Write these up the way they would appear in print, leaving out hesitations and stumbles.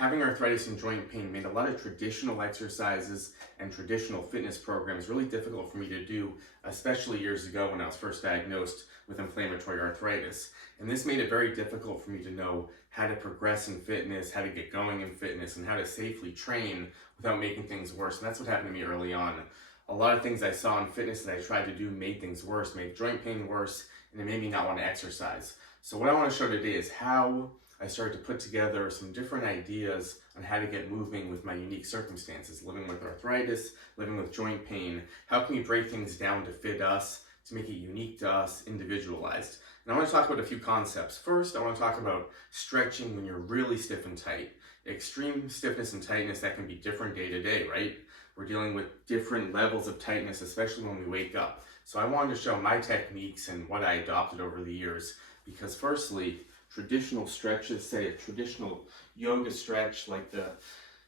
Having arthritis and joint pain made a lot of traditional exercises and traditional fitness programs really difficult for me to do, especially years ago when I was first diagnosed with inflammatory arthritis. And this made it very difficult for me to know how to progress in fitness, how to get going in fitness, and how to safely train without making things worse. And that's what happened to me early on. A lot of things I saw in fitness that I tried to do made things worse, made joint pain worse, and it made me not want to exercise. So what I want to show today is how I started to put together some different ideas on how to get moving with my unique circumstances, living with arthritis, living with joint pain. How can we break things down to fit us, to make it unique to us, individualized? And I want to talk about a few concepts. First, I want to talk about stretching when you're really stiff and tight. Extreme stiffness and tightness, that can be different day to day, right? We're dealing with different levels of tightness, especially when we wake up. So I wanted to show my techniques and what I adopted over the years, because firstly, traditional stretches, say a traditional yoga stretch like the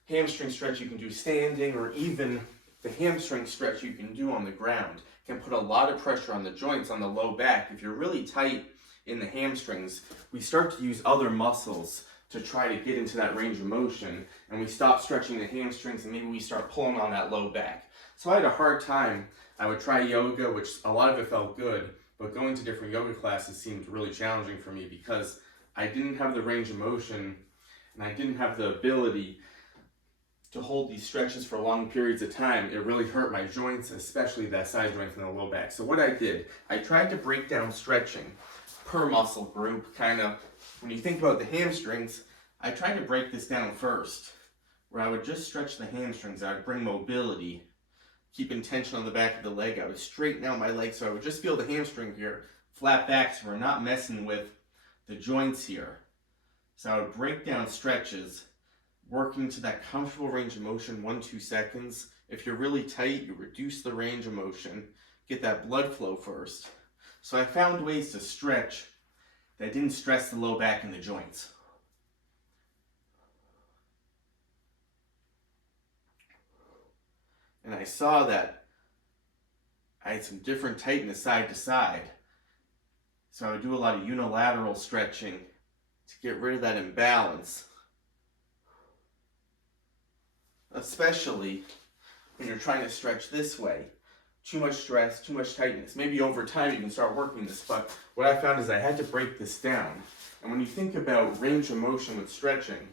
hamstring stretch you can do standing, or even the hamstring stretch you can do on the ground, can put a lot of pressure on the joints, on the low back. If you're really tight in the hamstrings, we start to use other muscles to try to get into that range of motion, and we stop stretching the hamstrings and maybe we start pulling on that low back. So I had a hard time. I would try yoga, which a lot of it felt good, but going to different yoga classes seemed really challenging for me because I didn't have the range of motion and I didn't have the ability to hold these stretches for long periods of time. It really hurt my joints, especially that side joint and the low back. So what I did, I tried to break down stretching per muscle group, kind of. When you think about the hamstrings, I tried to break this down first, where I would just stretch the hamstrings. I would bring mobility, keeping tension on the back of the leg. I would straighten out my leg, so I would just feel the hamstring here, flat back, so we're not messing with the joints here. So I would break down stretches, working to that comfortable range of motion, 1-2 seconds. If you're really tight, you reduce the range of motion, get that blood flow first. So I found ways to stretch that didn't stress the low back and the joints. And I saw that I had some different tightness side to side. So I would do a lot of unilateral stretching to get rid of that imbalance. Especially when you're trying to stretch this way. Too much stress, too much tightness. Maybe over time you can start working this, but what I found is I had to break this down. And when you think about range of motion with stretching,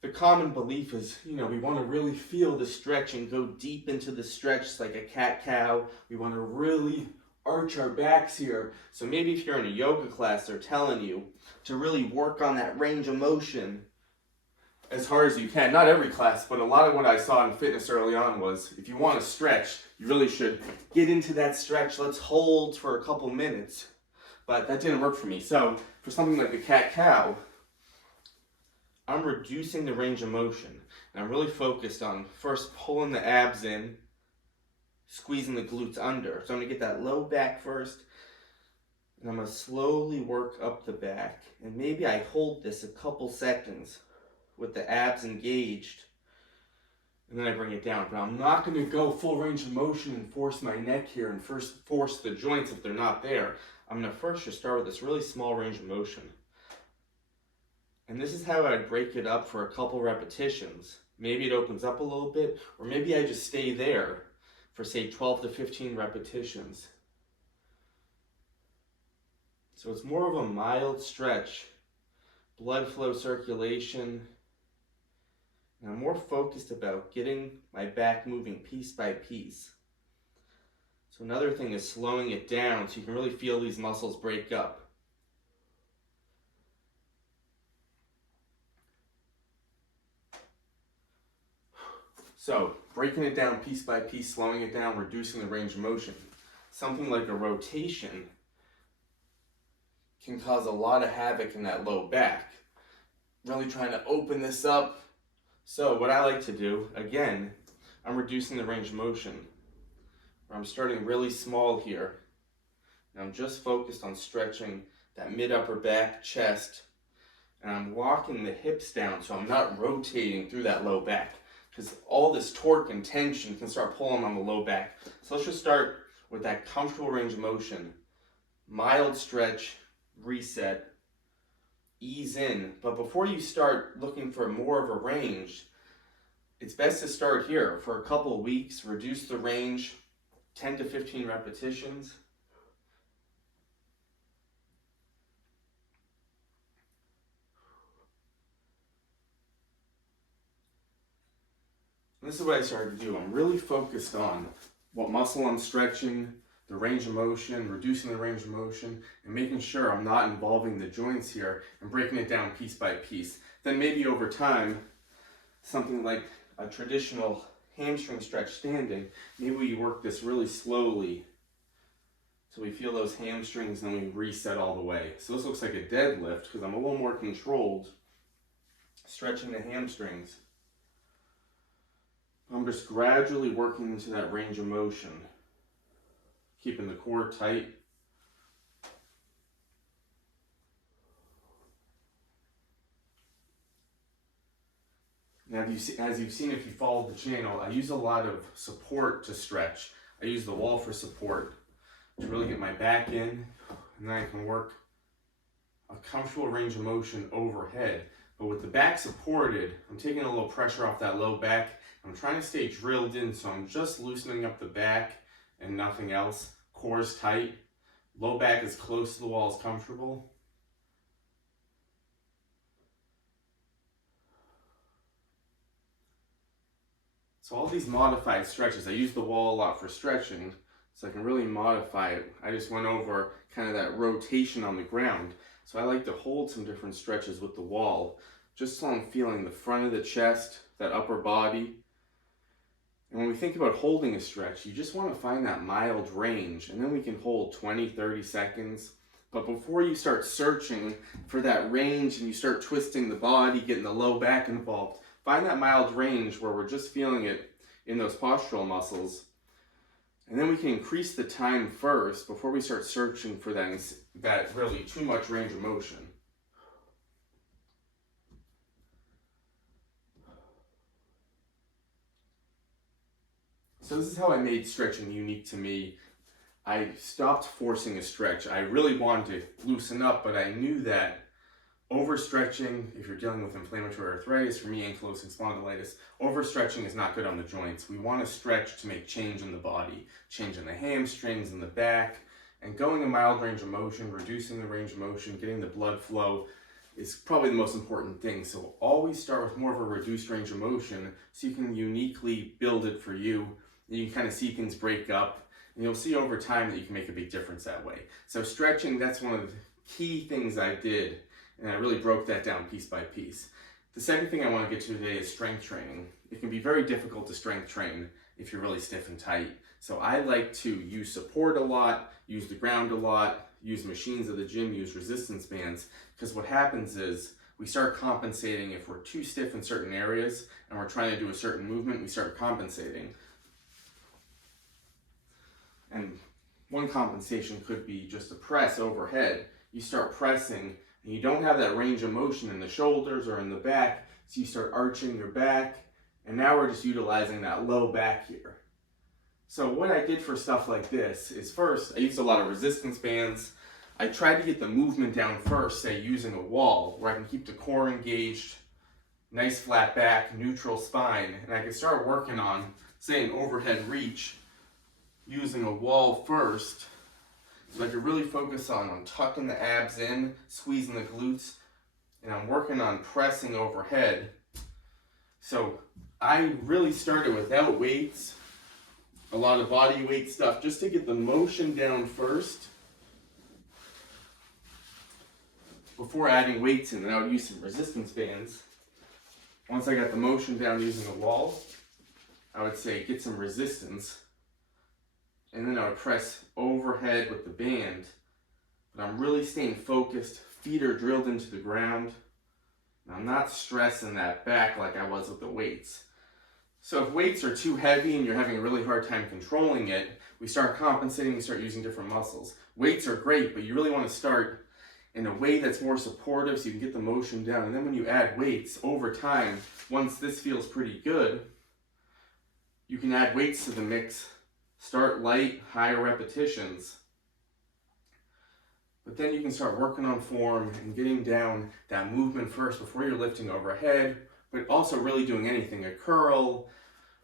the common belief is, we want to really feel the stretch and go deep into the stretch like a cat-cow. We want to really arch our backs here. So maybe if you're in a yoga class, they're telling you to really work on that range of motion as hard as you can. Not every class, but a lot of what I saw in fitness early on was, if you want to stretch, you really should get into that stretch. Let's hold for a couple minutes. But that didn't work for me. So for something like the cat-cow, I'm reducing the range of motion. And I'm really focused on first pulling the abs in, squeezing the glutes under. So I'm going to get that low back first, and I'm going to slowly work up the back. And maybe I hold this a couple seconds with the abs engaged, and then I bring it down. But I'm not going to go full range of motion and force my neck here and first force the joints if they're not there. I'm going to first just start with this really small range of motion. And this is how I'd break it up for a couple repetitions. Maybe it opens up a little bit, or maybe I just stay there for say 12 to 15 repetitions. So it's more of a mild stretch, blood flow, circulation, and I'm more focused about getting my back moving piece by piece. So another thing is slowing it down so you can really feel these muscles break up. So breaking it down piece by piece, slowing it down, reducing the range of motion. Something like a rotation can cause a lot of havoc in that low back. Really trying to open this up. So what I like to do, again, I'm reducing the range of motion. I'm starting really small here. And I'm just focused on stretching that mid-upper back, chest, and I'm walking the hips down so I'm not rotating through that low back, because all this torque and tension can start pulling on the low back. So let's just start with that comfortable range of motion. Mild stretch, reset, ease in. But before you start looking for more of a range, it's best to start here for a couple of weeks, reduce the range, 10 to 15 repetitions. And this is what I started to do. I'm really focused on what muscle I'm stretching, the range of motion, reducing the range of motion, and making sure I'm not involving the joints here and breaking it down piece by piece. Then maybe over time, something like a traditional hamstring stretch standing, maybe we work this really slowly so we feel those hamstrings and then we reset all the way. So this looks like a deadlift because I'm a little more controlled, stretching the hamstrings. I'm just gradually working into that range of motion, keeping the core tight. Now, as you've seen if you followed the channel, I use a lot of support to stretch. I use the wall for support to really get my back in, and then I can work a comfortable range of motion overhead. But with the back supported, I'm taking a little pressure off that low back. I'm trying to stay drilled in, so I'm just loosening up the back and nothing else. Core's tight. Low back as close to the wall as comfortable. So all these modified stretches, I use the wall a lot for stretching, so I can really modify it. I just went over kind of that rotation on the ground. So I like to hold some different stretches with the wall, just so I'm feeling the front of the chest, that upper body. And when we think about holding a stretch, you just want to find that mild range, and then we can hold 20, 30 seconds. But before you start searching for that range and you start twisting the body, getting the low back involved, find that mild range where we're just feeling it in those postural muscles. And then we can increase the time first before we start searching for that really too much range of motion. So this is how I made stretching unique to me. I stopped forcing a stretch. I really wanted to loosen up, but I knew that overstretching, if you're dealing with inflammatory arthritis, for me ankylosing spondylitis, overstretching is not good on the joints. We want to stretch to make change in the body, change in the hamstrings and the back, and going a mild range of motion, reducing the range of motion, getting the blood flow is probably the most important thing. So always start with more of a reduced range of motion so you can uniquely build it for you. And you can kind of see things break up, and you'll see over time that you can make a big difference that way. So stretching, that's one of the key things I did, and I really broke that down piece by piece. The second thing I want to get to today is strength training. It can be very difficult to strength train if you're really stiff and tight. So I like to use support a lot, use the ground a lot, use machines at the gym, use resistance bands, because what happens is we start compensating if we're too stiff in certain areas and we're trying to do a certain movement, we start compensating. And one compensation could be just a press overhead. You start pressing and you don't have that range of motion in the shoulders or in the back, so you start arching your back, and now we're just utilizing that low back here. So what I did for stuff like this is first, I used a lot of resistance bands. I tried to get the movement down first, say using a wall, where I can keep the core engaged, nice flat back, neutral spine, and I can start working on, say, an overhead reach using a wall first. So I could really focus on tucking the abs in, squeezing the glutes, and I'm working on pressing overhead. So I really started without weights, a lot of body weight stuff, just to get the motion down first before adding weights in. And I would use some resistance bands. Once I got the motion down using a wall, I would say get some resistance, and then I would press overhead with the band. But I'm really staying focused, feet are drilled into the ground, and I'm not stressing that back like I was with the weights. So if weights are too heavy and you're having a really hard time controlling it, we start compensating, we start using different muscles. Weights are great, but you really want to start in a way that's more supportive so you can get the motion down. And then when you add weights over time, once this feels pretty good, you can add weights to the mix. Start light, higher repetitions. but then you can start working on form and getting down that movement first before you're lifting overhead, but also really doing anything, a curl,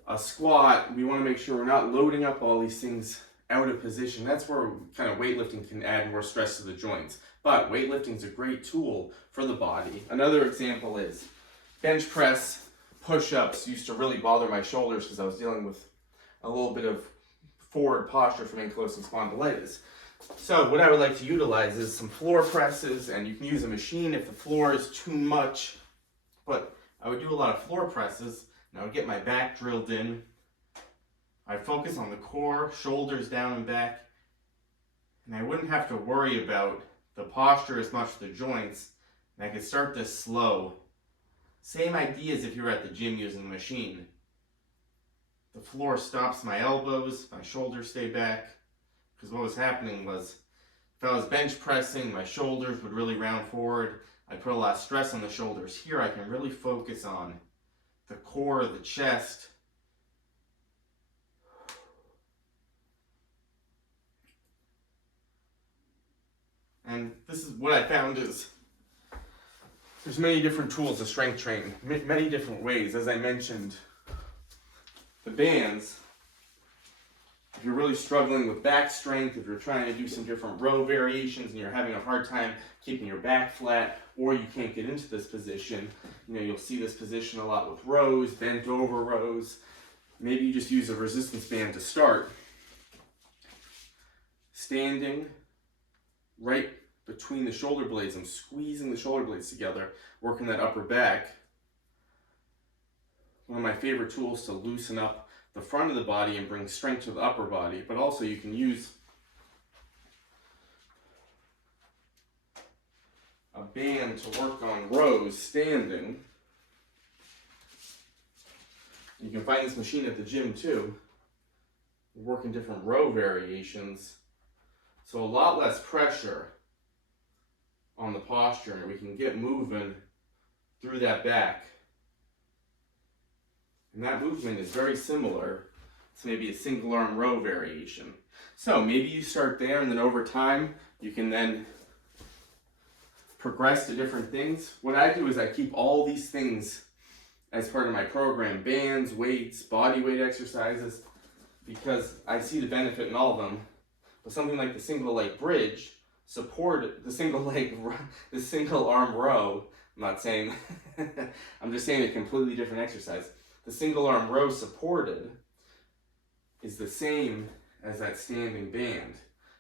a squat. We want to make sure we're not loading up all these things out of position. That's where kind of weightlifting can add more stress to the joints. But weightlifting is a great tool for the body. Another example is bench press, push-ups used to really bother my shoulders because I was dealing with a little bit of forward posture from ankylosing spondylitis. So what I would like to utilize is some floor presses, and you can use a machine if the floor is too much, but I would do a lot of floor presses, and I would get my back drilled in. I'd focus on the core, shoulders down and back, and I wouldn't have to worry about the posture as much as the joints, and I could start this slow. Same idea as if you were at the gym using the machine. The floor stops my elbows, my shoulders stay back, because what was happening was if I was bench pressing, my shoulders would really round forward. I put a lot of stress on the shoulders. Here I can really focus on the core, the chest. And this is what I found is there's many different tools to strength train, many different ways. As I mentioned, the bands, if you're really struggling with back strength, if you're trying to do some different row variations and you're having a hard time keeping your back flat, or you can't get into this position, you'll see this position a lot with rows, bent over rows. Maybe you just use a resistance band to start. Standing right between the shoulder blades, I'm squeezing the shoulder blades together, working that upper back. One of my favorite tools to loosen up the front of the body and bring strength to the upper body, but also you can use a band to work on rows standing. You can find this machine at the gym too. Work in different row variations. So a lot less pressure on the posture, and we can get moving through that back. And that movement is very similar to maybe a single arm row variation. So maybe you start there, and then over time you can then progress to different things. What I do is I keep all these things as part of my program: bands, weights, body weight exercises, because I see the benefit in all of them. But something like the single leg bridge, the single arm row, I'm not saying, I'm just saying a completely different exercise. The single arm row supported is the same as that standing band.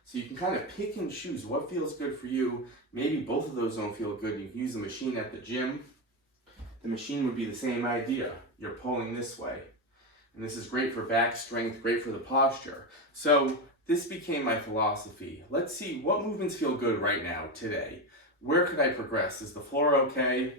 So you can kind of pick and choose what feels good for you. Maybe both of those don't feel good. You can use the machine at the gym. The machine would be the same idea. You're pulling this way. And this is great for back strength, great for the posture. So this became my philosophy. Let's see what movements feel good right now, today. Where could I progress? Is the floor okay?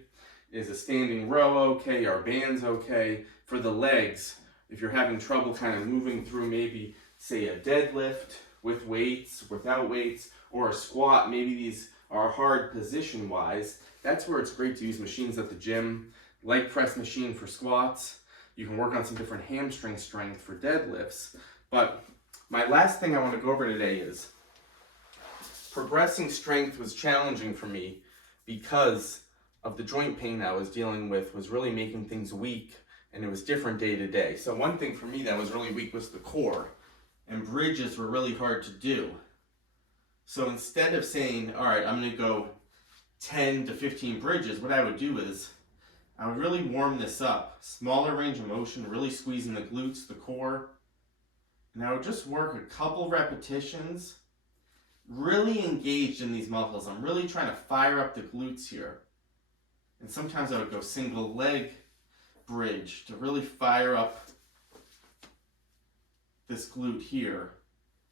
Is a standing row okay? Are bands okay? For the legs, if you're having trouble kind of moving through maybe, say, a deadlift with weights, without weights, or a squat, maybe these are hard position-wise, that's where it's great to use machines at the gym. Leg press machine for squats. You can work on some different hamstring strength for deadlifts. But my last thing I want to go over today is progressing strength was challenging for me because of the joint pain I was dealing with was really making things weak, and it was different day to day. So one thing for me that was really weak was the core, and bridges were really hard to do. So instead of saying, all right, I'm going to go 10 to 15 bridges, what I would do is I would really warm this up. Smaller range of motion, really squeezing the glutes, the core. And I would just work a couple repetitions, really engaged in these muscles. I'm really trying to fire up the glutes here. And sometimes I would go single leg bridge to really fire up this glute here,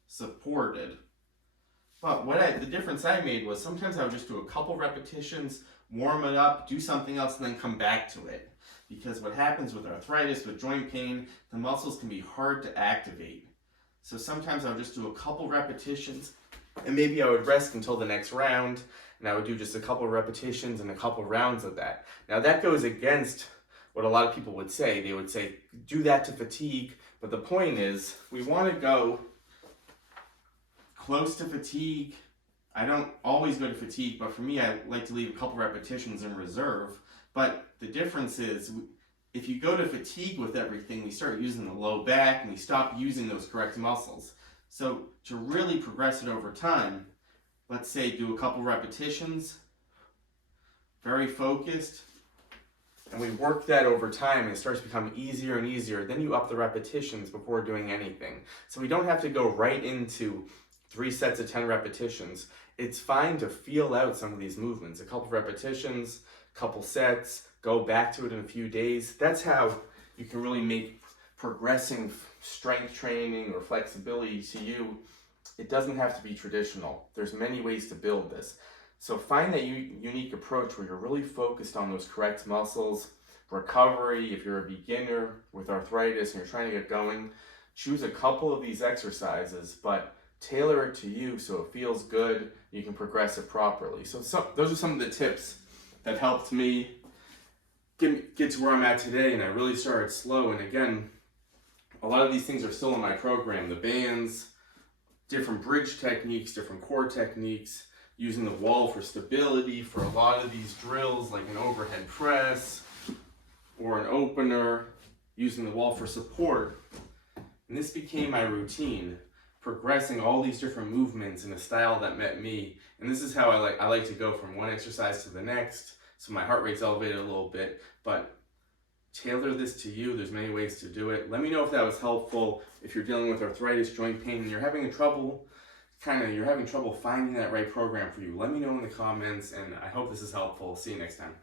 supported. But the difference I made was sometimes I would just do a couple repetitions, warm it up, do something else, and then come back to it. Because what happens with arthritis, with joint pain, the muscles can be hard to activate. So sometimes I would just do a couple repetitions, and maybe I would rest until the next round, and I would do just a couple repetitions and a couple rounds of that. Now that goes against what a lot of people would say. They would say, do that to fatigue, but the point is, we want to go close to fatigue. I don't always go to fatigue, but for me, I like to leave a couple repetitions in reserve. But the difference is, if you go to fatigue with everything, we start using the low back and we stop using those correct muscles. So to really progress it over time, let's say do a couple repetitions, very focused, and we work that over time and it starts to become easier and easier. Then you up the repetitions before doing anything. So we don't have to go right into 3 sets of 10 repetitions. It's fine to feel out some of these movements. A couple repetitions, couple sets, go back to it in a few days. That's how you can really make progressing strength training or flexibility to you. It doesn't have to be traditional. There's many ways to build this. So find that unique approach where you're really focused on those correct muscles, recovery. If you're a beginner with arthritis and you're trying to get going, choose a couple of these exercises, but tailor it to you so it feels good, you can progress it properly. So those are some of the tips that helped me get to where I'm at today, and I really started slow. And again, a lot of these things are still in my program. The bands, different bridge techniques, different core techniques, using the wall for stability for a lot of these drills, like an overhead press or an opener, using the wall for support. And this became my routine, progressing all these different movements in a style that met me. And this is how I like to go from one exercise to the next, so my heart rate's elevated a little bit, but tailor this to you. There's many ways to do it. Let me know if that was helpful. If you're dealing with arthritis, joint pain, and you're having trouble finding that right program for you, let me know in the comments, and I hope this is helpful. See you next time.